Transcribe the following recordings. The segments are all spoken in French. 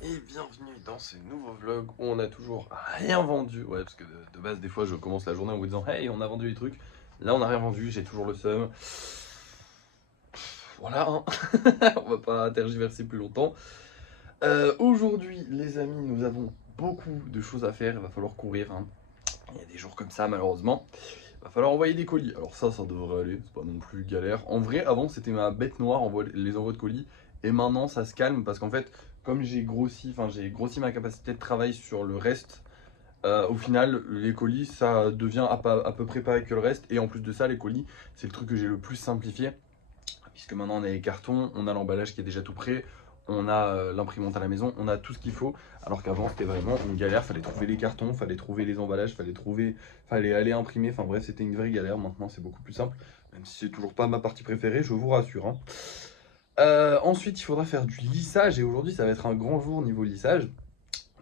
Et bienvenue dans ce nouveau vlog où on a toujours rien vendu. Ouais, parce que de base, des fois, je commence la journée en vous disant hey, on a vendu des trucs. Là, on n'a rien vendu, j'ai toujours le seum. Voilà, hein. On va pas tergiverser plus longtemps. Aujourd'hui, les amis, nous avons beaucoup de choses à faire. Il va falloir courir, hein. Il y a des jours comme ça, malheureusement. Il va falloir envoyer des colis. Alors, ça devrait aller. C'est pas non plus galère. En vrai, avant, c'était ma bête noire, les envois de colis. Et maintenant, ça se calme parce qu'en fait, comme j'ai grossi ma capacité de travail sur le reste. Au final, les colis, ça devient à peu près pareil que le reste. Et en plus de ça, les colis, c'est le truc que j'ai le plus simplifié. Puisque maintenant, on a les cartons, on a l'emballage qui est déjà tout prêt, on a l'imprimante à la maison, on a tout ce qu'il faut. Alors qu'avant, c'était vraiment une galère. Fallait trouver les cartons, fallait trouver les emballages, fallait aller imprimer. Enfin bref, c'était une vraie galère. Maintenant, c'est beaucoup plus simple. Même si c'est toujours pas ma partie préférée, je vous rassure, hein. Ensuite, il faudra faire du lissage. Et aujourd'hui, ça va être un grand jour niveau lissage.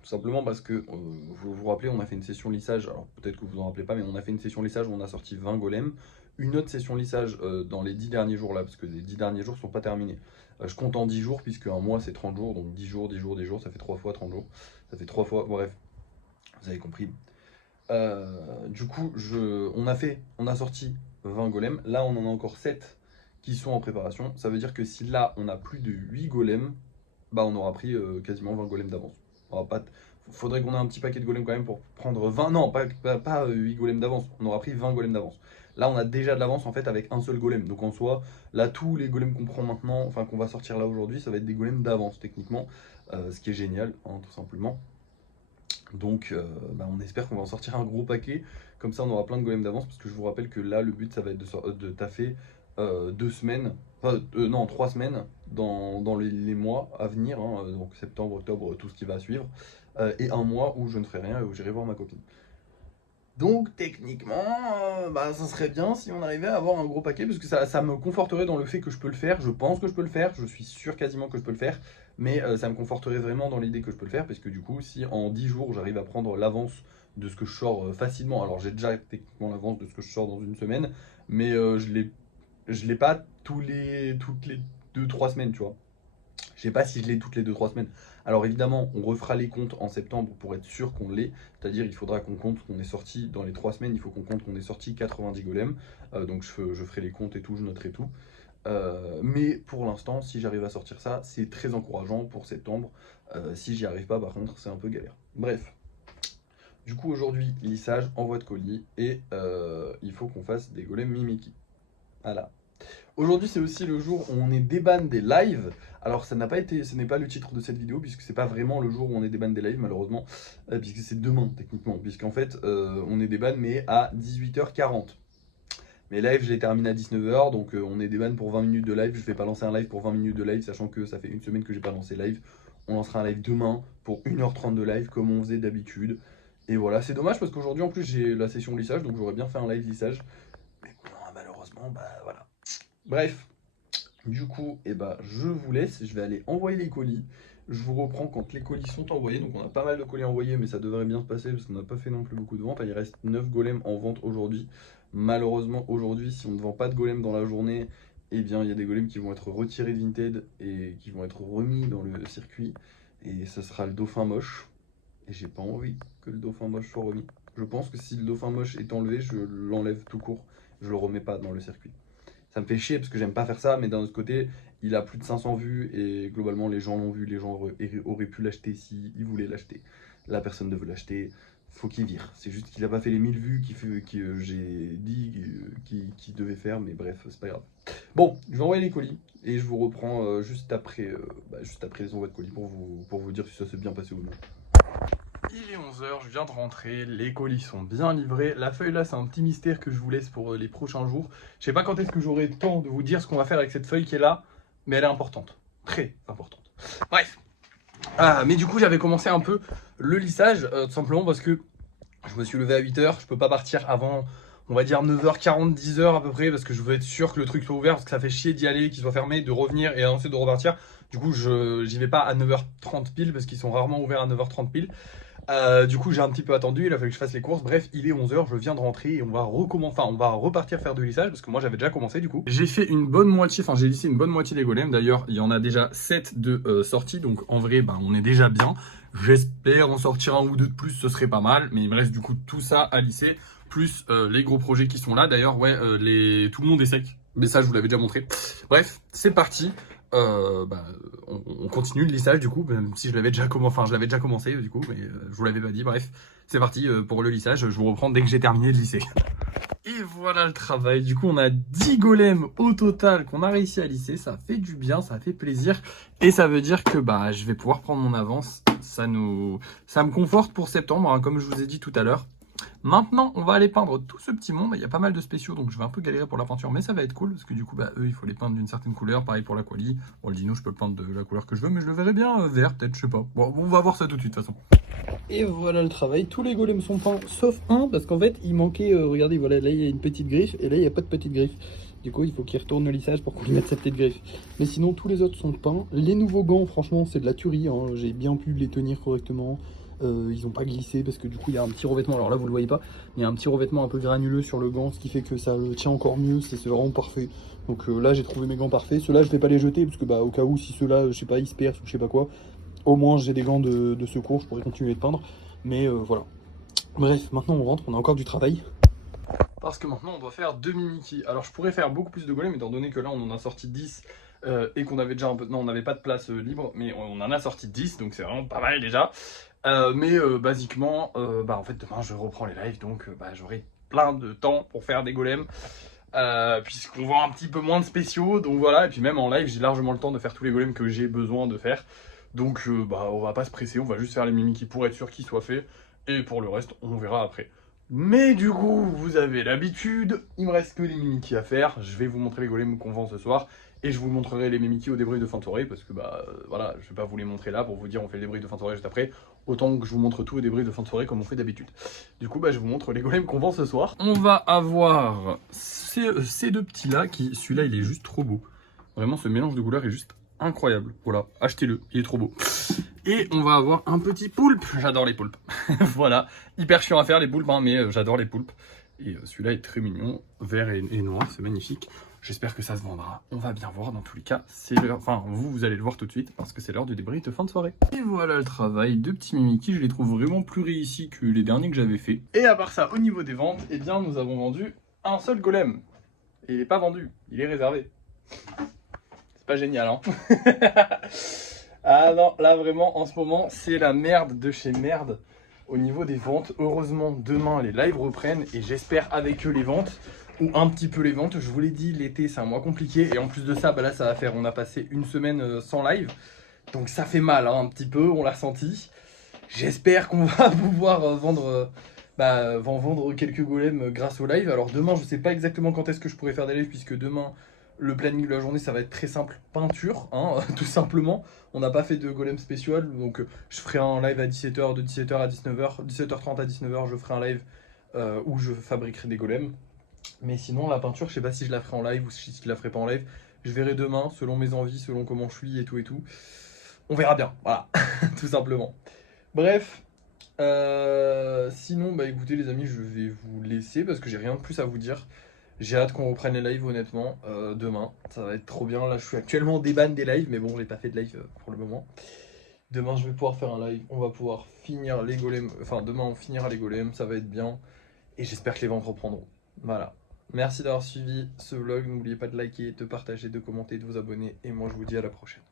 Tout simplement parce que, vous vous rappelez, on a fait une session lissage, alors peut-être que vous en rappelez pas, mais on a fait une session lissage où on a sorti 20 golems. Une autre session lissage dans les 10 derniers jours là, parce que les 10 derniers jours sont pas terminés. Je compte en 10 jours, puisque un mois c'est 30 jours, donc 10 jours, 10 jours, 10 jours, ça fait 3 fois 30 jours. Ça fait 3 fois, bref, vous avez compris. Du coup, on a sorti 20 golems, là on en a encore 7 qui sont en préparation. Ça veut dire que si là on a plus de 8 golems, bah on aura pris quasiment 20 golems d'avance. On aura pas Faudrait qu'on ait un petit paquet de golems quand même pour prendre 20. Non, pas 8 golems d'avance. On aura pris 20 golems d'avance. Là, on a déjà de l'avance en fait avec un seul golem. Donc en soi, là, tous les golems qu'on prend maintenant, enfin qu'on va sortir là aujourd'hui, ça va être des golems d'avance techniquement. Ce qui est génial, hein, tout simplement. Donc bah, on espère qu'on va en sortir un gros paquet. Comme ça, on aura plein de golems d'avance. Parce que je vous rappelle que là, le but, ça va être de taffer 2 semaines. Enfin, non, 3 semaines dans les mois à venir, hein, donc septembre, octobre, tout ce qui va suivre, et un mois où je ne ferai rien et où j'irai voir ma copine. Donc techniquement, bah, ça serait bien si on arrivait à avoir un gros paquet, parce que ça me conforterait dans le fait que je peux le faire, je pense que je peux le faire, je suis sûr quasiment que je peux le faire, mais ça me conforterait vraiment dans l'idée que je peux le faire, parce que du coup, si en 10 jours j'arrive à prendre l'avance de ce que je sors facilement, alors j'ai déjà techniquement l'avance de ce que je sors dans une semaine, mais je l'ai pas toutes les 2 3 semaines, tu vois. Je sais pas si je l'ai toutes les 2 3 semaines. Alors évidemment, on refera les comptes en septembre pour être sûr qu'on l'ait. C'est-à-dire, il faudra qu'on compte qu'on est sorti dans les 3 semaines. Il faut qu'on compte qu'on est sorti 90 golems. Donc je ferai les comptes et tout, je noterai tout. Mais pour l'instant, si j'arrive à sortir ça, c'est très encourageant pour septembre. Si j'y arrive pas, par contre, c'est un peu galère. Bref. Du coup, aujourd'hui, lissage, envoi de colis. Et il faut qu'on fasse des golems Mimiki. Voilà. Aujourd'hui, c'est aussi le jour où on est déban des lives. Alors, ce n'est pas le titre de cette vidéo, puisque c'est pas vraiment le jour où on est déban des lives, malheureusement, puisque c'est demain, techniquement, puisqu'en fait, on est déban, mais à 18h40. Mes lives, je les termine à 19h, donc on est déban pour 20 minutes de live. Je vais pas lancer un live pour 20 minutes de live, sachant que ça fait une semaine que j'ai pas lancé live. On lancera un live demain pour 1h30 de live, comme on faisait d'habitude. Et voilà, c'est dommage parce qu'aujourd'hui, en plus, j'ai la session lissage, donc j'aurais bien fait un live lissage. Mais bon, malheureusement, bah voilà. Bref, du coup, eh ben, je vous laisse, je vais aller envoyer les colis. Je vous reprends quand les colis sont envoyés. Donc on a pas mal de colis envoyés, mais ça devrait bien se passer parce qu'on n'a pas fait non plus beaucoup de ventes. Il reste 9 golems en vente aujourd'hui. Malheureusement, aujourd'hui, si on ne vend pas de golems dans la journée, eh bien, il y a des golems qui vont être retirés de Vinted et qui vont être remis dans le circuit. Et ça sera le dauphin moche. Et j'ai pas envie que le dauphin moche soit remis. Je pense que si le dauphin moche est enlevé, je l'enlève tout court. Je le remets pas dans le circuit. Ça me fait chier parce que j'aime pas faire ça, mais d'un autre côté, il a plus de 500 vues et globalement les gens l'ont vu, les gens auraient pu l'acheter si ils voulaient l'acheter. La personne ne veut l'acheter, faut qu'il vire. C'est juste qu'il a pas fait les 1000 vues que j'ai dit qu'il devait faire, mais bref, c'est pas grave. Bon, je vais envoyer les colis et je vous reprends juste après les envois de colis pour vous dire si ça s'est bien passé ou non. Il est 11h, je viens de rentrer, les colis sont bien livrés. La feuille là, c'est un petit mystère que je vous laisse pour les prochains jours. Je sais pas quand est-ce que j'aurai le temps de vous dire ce qu'on va faire avec cette feuille qui est là, mais elle est importante, très importante. Bref. Mais du coup, j'avais commencé un peu le lissage, tout simplement parce que je me suis levé à 8h, je peux pas partir avant, on va dire 9h40, 10h à peu près, parce que je veux être sûr que le truc soit ouvert, parce que ça fait chier d'y aller, qu'il soit fermé, de revenir et ensuite de repartir. Du coup, j'y vais pas à 9h30 pile, parce qu'ils sont rarement ouverts à 9h30 pile. Du coup, j'ai un petit peu attendu, il a fallu que je fasse les courses. Bref, il est 11h, je viens de rentrer et on va recommencer, enfin, on va repartir faire de lissage parce que moi j'avais déjà commencé du coup. J'ai fait une bonne moitié, enfin, j'ai lissé une bonne moitié des golems. D'ailleurs, il y en a déjà 7 de sorties, donc en vrai, ben, on est déjà bien. J'espère en sortir un ou deux de plus, ce serait pas mal, mais il me reste du coup tout ça à lisser, plus les gros projets qui sont là. D'ailleurs, ouais, tout le monde est sec, mais ça, je vous l'avais déjà montré. Bref, c'est parti. On continue le lissage du coup, même si je l'avais déjà commencé du coup, mais je vous l'avais pas dit. Bref, c'est parti pour le lissage. Je vous reprends dès que j'ai terminé de lisser. Et voilà le travail. Du coup, on a 10 golems au total qu'on a réussi à lisser. Ça fait du bien, ça fait plaisir. Et ça veut dire que bah, je vais pouvoir prendre mon avance. Ça me conforte pour septembre, hein, comme je vous ai dit tout à l'heure. Maintenant, on va aller peindre tout ce petit monde. Il y a pas mal de spéciaux, donc je vais un peu galérer pour la peinture, mais ça va être cool, parce que du coup, bah, eux, il faut les peindre d'une certaine couleur. Pareil pour la quali. Bon, le dino, je peux le peindre de la couleur que je veux, mais je le verrai bien vert, peut-être, je sais pas. Bon, on va voir ça tout de suite, de toute façon. Et voilà le travail. Tous les golems sont peints, sauf un, parce qu'en fait, il manquait, regardez, voilà, là, il y a une petite griffe, et là, il n'y a pas de petite griffe. Du coup, il faut qu'il retourne le lissage pour qu'on lui mette sa petite griffe. Mais sinon, tous les autres sont peints. Les nouveaux gants, franchement, c'est de la tuerie, hein. J'ai bien pu les tenir correctement. Ils n'ont pas glissé parce que du coup il y a un petit revêtement, alors là vous le voyez pas, mais il y a un petit revêtement un peu granuleux sur le gant, ce qui fait que ça le tient encore mieux, c'est vraiment parfait. Donc là j'ai trouvé mes gants parfaits. Ceux-là je vais pas les jeter parce que bah au cas où si ceux-là je sais pas ils se percent ou je sais pas quoi, au moins j'ai des gants de secours, je pourrais continuer de peindre. Mais voilà. Bref, maintenant on rentre, on a encore du travail. Parce que maintenant on doit faire 2 Mimikis. Alors je pourrais faire beaucoup plus de golems étant donné que là on en a sorti 10 et qu'on avait déjà un peu... Non, on n'avait pas de place libre, mais on en a sorti 10, donc c'est vraiment pas mal déjà. Basiquement, en fait demain je reprends les lives, donc j'aurai plein de temps pour faire des golems. Puisqu'on vend un petit peu moins de spéciaux, donc voilà, et puis même en live j'ai largement le temps de faire tous les golems que j'ai besoin de faire. Donc on va pas se presser, on va juste faire les Mimikis pour être sûr qu'ils soient faits, et pour le reste on verra après. Mais du coup, vous avez l'habitude, il me reste que les Mimikis à faire. Je vais vous montrer les golems qu'on vend ce soir. Et je vous montrerai les Mimikis au débrief de fin de soirée. Parce que voilà, je vais pas vous les soirée là pour vous dire on fait le débrief de fin de soirée juste après. Autant que je vous montre tout au débrief de fin de soirée comme on fait d'habitude. Du coup, je vous montre les golems qu'on vend ce soir. On va avoir ces deux petits là qui, celui-là il est juste trop beau. Vraiment ce mélange de couleurs est juste incroyable. Voilà, achetez-le, il est trop beau. Et on va avoir un petit poulpe. J'adore les poulpes. Voilà, hyper chiant à faire les poulpes, hein, mais j'adore les poulpes. Et celui-là est très mignon, vert et noir, c'est magnifique. J'espère que ça se vendra. On va bien voir, dans tous les cas, c'est l'heure. Enfin, vous allez le voir tout de suite parce que c'est l'heure du débrief de fin de soirée. Et voilà le travail. Deux petits Mimikis, je les trouve vraiment plus réussis que les derniers que j'avais fait. Et à part ça, au niveau des ventes, eh bien, nous avons vendu un seul golem. Et il n'est pas vendu, il est réservé. C'est pas génial, hein. Ah non, là vraiment, en ce moment, c'est la merde de chez merde au niveau des ventes. Heureusement, demain, les lives reprennent et j'espère avec eux les ventes, ou un petit peu les ventes. Je vous l'ai dit, l'été, c'est un mois compliqué. Et en plus de ça, là, ça va faire, on a passé une semaine sans live. Donc ça fait mal, hein, un petit peu, on l'a ressenti. J'espère qu'on va pouvoir vendre quelques golems grâce au live. Alors demain, je sais pas exactement quand est-ce que je pourrais faire des lives, puisque demain, le planning de la journée, ça va être très simple, peinture, hein, tout simplement. On n'a pas fait de golem spécial, donc je ferai un live à 17h, de 17h à 19h, 17h30 à 19h, je ferai un live où je fabriquerai des golems. Mais sinon, la peinture, je sais pas si je la ferai en live ou si je la ferai pas en live. Je verrai demain, selon mes envies, selon comment je suis et tout et tout. On verra bien, voilà, tout simplement. Bref, sinon, écoutez les amis, je vais vous laisser parce que j'ai rien de plus à vous dire. J'ai hâte qu'on reprenne les lives honnêtement, demain, ça va être trop bien. Là je suis actuellement en déban des lives, mais bon j'ai pas fait de live pour le moment. Demain je vais pouvoir faire un live, on va pouvoir finir les golems, enfin demain on finira les golems, ça va être bien. Et j'espère que les ventes reprendront, voilà. Merci d'avoir suivi ce vlog, n'oubliez pas de liker, de partager, de commenter, de vous abonner. Et moi je vous dis à la prochaine.